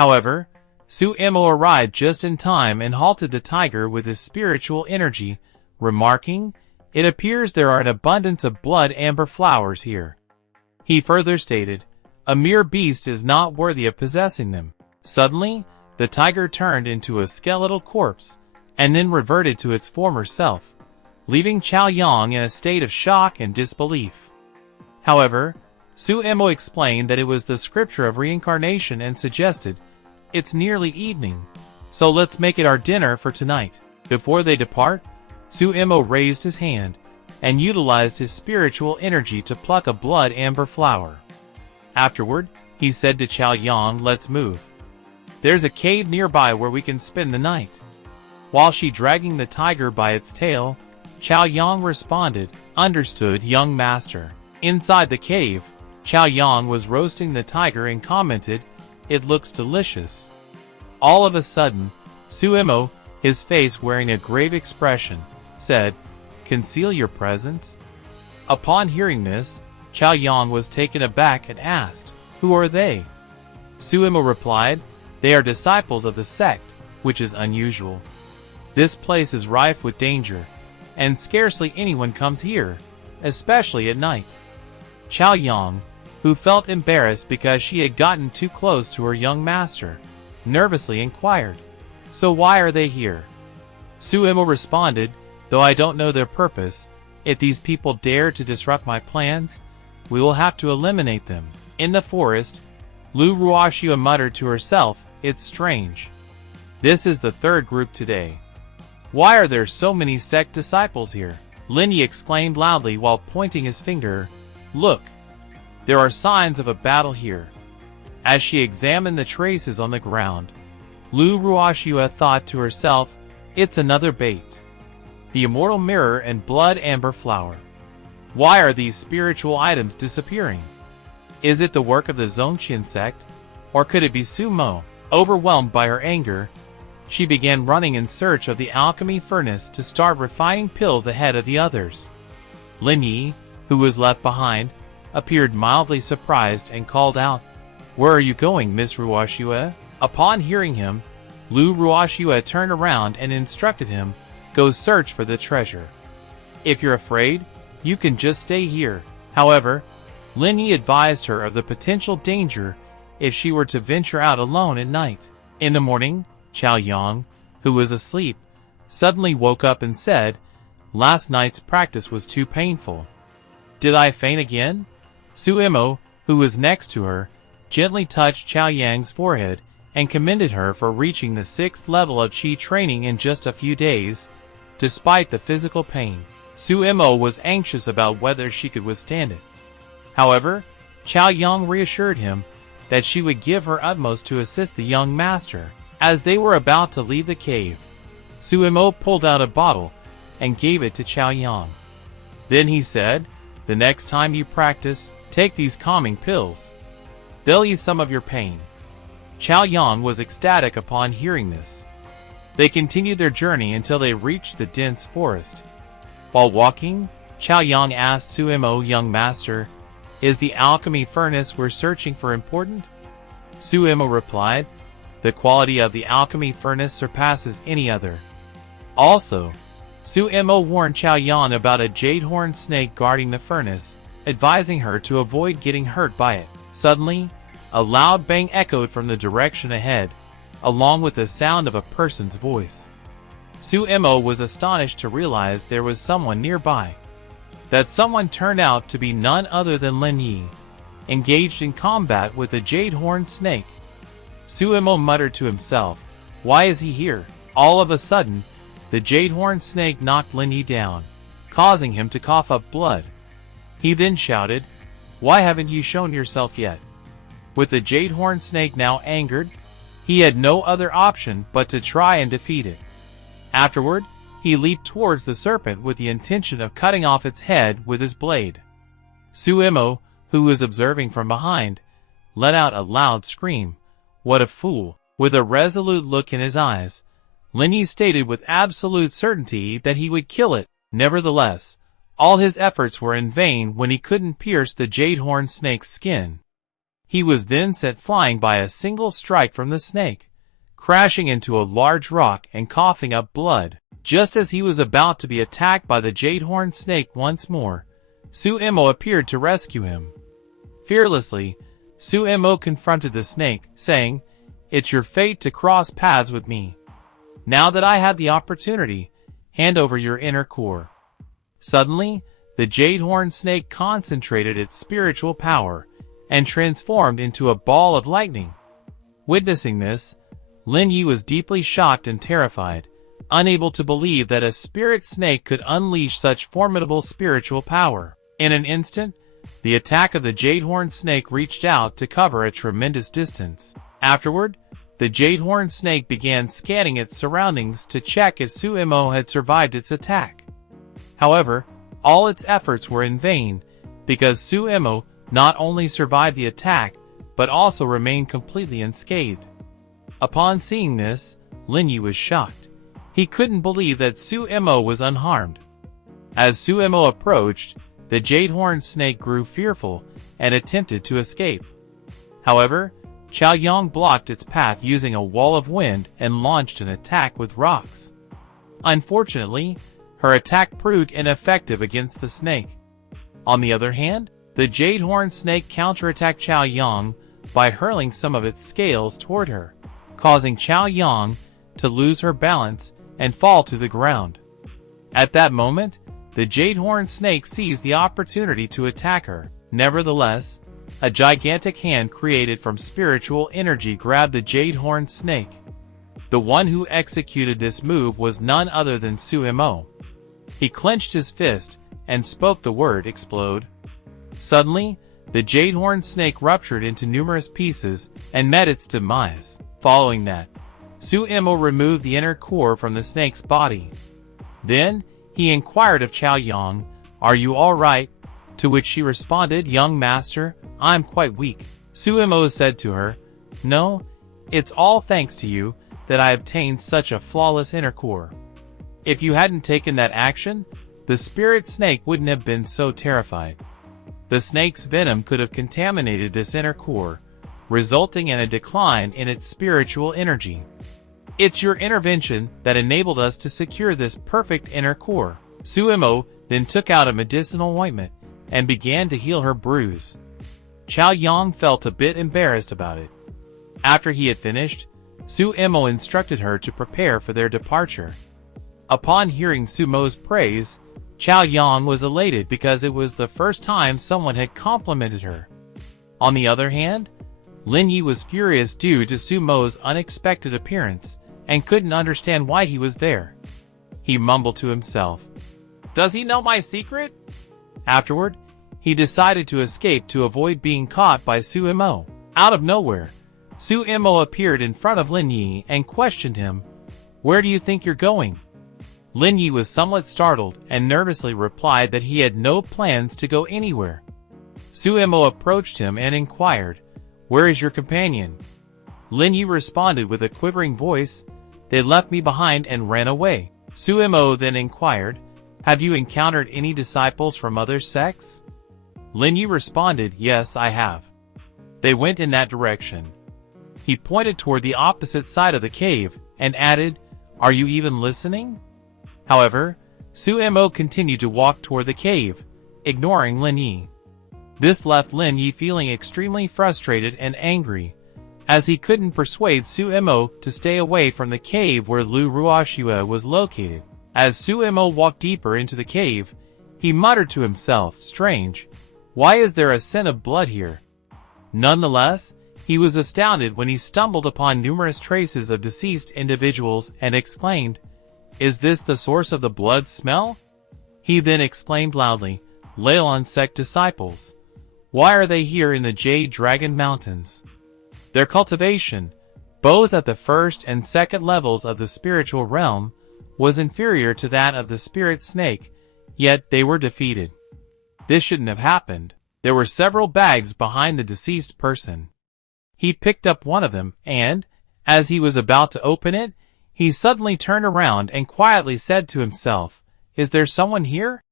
However, Su-emo arrived just in time and halted the tiger with his spiritual energy, remarking, "It appears there are an abundance of blood amber flowers here." He further stated, "A mere beast is not worthy of possessing them." Suddenly, the tiger turned into a skeletal corpse, and then reverted to its former self, leaving Chao Yang in a state of shock and disbelief. However, Su-emo explained that it was the scripture of reincarnation and suggested, "It's nearly evening, so let's make it our dinner for tonight." Before they depart, Su-emo raised his hand and utilized his spiritual energy to pluck a blood amber flower. Afterward, he said to Chao Yang, "Let's move. There's a cave nearby where we can spend the night." While she dragging the tiger by its tail, Chao Yang responded, "Understood, young master." Inside the cave, Chao Yang was roasting the tiger and commented, "It looks delicious." All of a sudden, Su-emo, his face wearing a grave expression, said, "Conceal your presence?" Upon hearing this, Chao Yang was taken aback and asked, "Who are they?" Su-emo replied, "They are disciples of the Sect, which is unusual. This place is rife with danger, and scarcely anyone comes here, especially at night." Chao Yang, who felt embarrassed because she had gotten too close to her young master, nervously inquired, "So why are they here?" Su-emo responded, "Though I don't know their purpose, if these people dare to disrupt my plans, we will have to eliminate them." In the forest, Lu Ruoxua muttered to herself, "It's strange. This is the third group today. Why are there so many Sect disciples here?" Lin Yi exclaimed loudly while pointing his finger, "Look! There are signs of a battle here." As she examined the traces on the ground, Lu Ruoxua thought to herself, "It's another bait. The immortal mirror and blood amber flower. Why are these spiritual items disappearing? Is it the work of the Zongqian sect? Or could it be Sumo?" Overwhelmed by her anger, she began running in search of the alchemy furnace to start refining pills ahead of the others. Lin Yi, who was left behind, appeared mildly surprised and called out, "Where are you going, Miss Ruoxua?" Upon hearing him, Lu Ruoxua turned around and instructed him, "Go search for the treasure. If you're afraid, you can just stay here." However, Lin Yi advised her of the potential danger if she were to venture out alone at night. In the morning, Chao Yang, who was asleep, suddenly woke up and said, "Last night's practice was too painful. Did I faint again?" Su-emo, who was next to her, gently touched Chao Yang's forehead and commended her for reaching the 6th level of Qi training in just a few days, despite the physical pain. Su-emo was anxious about whether she could withstand it. However, Chao Yang reassured him that she would give her utmost to assist the young master. As they were about to leave the cave, Su-emo pulled out a bottle and gave it to Chao Yang. Then he said, "The next time you practice, take these calming pills. They'll ease some of your pain." Chao Yang was ecstatic upon hearing this. They continued their journey until they reached the dense forest. While walking, Chao Yang asked Su-emo, "Young master, is the alchemy furnace we're searching for important?" Su-emo replied, "The quality of the alchemy furnace surpasses any other." Also, Su-emo warned Chao Yang about a jade-horned snake guarding the furnace, advising her to avoid getting hurt by it. Suddenly, a loud bang echoed from the direction ahead, along with the sound of a person's voice. Su-emo was astonished to realize there was someone nearby. That someone turned out to be none other than Lin Yi, engaged in combat with a jade-horned snake. Su-emo muttered to himself, "Why is he here?" All of a sudden, the jade-horned snake knocked Lin Yi down, causing him to cough up blood. He then shouted, "Why haven't you shown yourself yet?" With the jade-horned snake now angered, he had no other option but to try and defeat it. Afterward, he leaped towards the serpent with the intention of cutting off its head with his blade. Su-emo, who was observing from behind, let out a loud scream. "What a fool!" With a resolute look in his eyes, Lin Yi stated with absolute certainty that he would kill it. Nevertheless, all his efforts were in vain when he couldn't pierce the jade-horned snake's skin. He was then sent flying by a single strike from the snake, crashing into a large rock and coughing up blood. Just as he was about to be attacked by the jade-horned snake once more, Suemo appeared to rescue him. Fearlessly, Suemo confronted the snake, saying, "It's your fate to cross paths with me. Now that I had the opportunity, hand over your inner core." Suddenly, the jade-horned snake concentrated its spiritual power and transformed into a ball of lightning. Witnessing this, Lin Yi was deeply shocked and terrified, unable to believe that a spirit snake could unleash such formidable spiritual power. In an instant, the attack of the jade-horned snake reached out to cover a tremendous distance. Afterward, the jade-horned snake began scanning its surroundings to check if Suemo had survived its attack. However, all its efforts were in vain, because Suemo not only survived the attack, but also remained completely unscathed. Upon seeing this, Lin Yi was shocked. He couldn't believe that Suemo was unharmed. As Suemo approached, the jade-horned snake grew fearful and attempted to escape. However, Chao Yang blocked its path using a wall of wind and launched an attack with rocks. Unfortunately, her attack proved ineffective against the snake. On the other hand, the jade-horned snake counterattacked Chao Yang by hurling some of its scales toward her, causing Chao Yang to lose her balance and fall to the ground. At that moment, the jade-horned snake seized the opportunity to attack her. Nevertheless, a gigantic hand created from spiritual energy grabbed the jade-horned snake. The one who executed this move was none other than Suemo. He clenched his fist and spoke the word "explode." Suddenly, the jade-horned snake ruptured into numerous pieces and met its demise. Following that, Suemo removed the inner core from the snake's body. Then, he inquired of Chao Yang, "Are you all right?" To which she responded, "Young master, I'm quite weak." Suemo said to her, "No, it's all thanks to you that I obtained such a flawless inner core. If you hadn't taken that action, the spirit snake wouldn't have been so terrified. The snake's venom could have contaminated this inner core, resulting in a decline in its spiritual energy. It's your intervention that enabled us to secure this perfect inner core." Suemo then took out a medicinal ointment and began to heal her bruise. Chao Yang felt a bit embarrassed about it. After he had finished, Suemo instructed her to prepare for their departure. Upon hearing Sumo's praise, Chao Yang was elated because it was the first time someone had complimented her. On the other hand, Lin Yi was furious due to Sumo's unexpected appearance and couldn't understand why he was there. He mumbled to himself, "Does he know my secret?" Afterward, he decided to escape to avoid being caught by Suemo. Out of nowhere, Suemo appeared in front of Lin Yi and questioned him, "Where do you think you're going?" Lin Yi was somewhat startled and nervously replied that he had no plans to go anywhere. Suemo approached him and inquired, "Where is your companion?" Lin Yi responded with a quivering voice, "They left me behind and ran away." Suemo then inquired, "Have you encountered any disciples from other sects?" Lin Yi responded, "Yes, I have. They went in that direction." He pointed toward the opposite side of the cave and added, "Are you even listening?" However, Suemo continued to walk toward the cave, ignoring Lin Yi. This left Lin Yi feeling extremely frustrated and angry, as he couldn't persuade Suemo to stay away from the cave where Lu Ruoxue was located. As Suemo walked deeper into the cave, he muttered to himself, "Strange, why is there a scent of blood here?" Nonetheless, he was astounded when he stumbled upon numerous traces of deceased individuals and exclaimed, "Is this the source of the blood smell?" He then exclaimed loudly, "Leilon Sect disciples. Why are they here in the Jade Dragon Mountains?" Their cultivation, both at the first and second levels of the spiritual realm, was inferior to that of the spirit snake, yet they were defeated. This shouldn't have happened. There were several bags behind the deceased person. He picked up one of them and, as he was about to open it, he suddenly turned around and quietly said to himself, "Is there someone here?"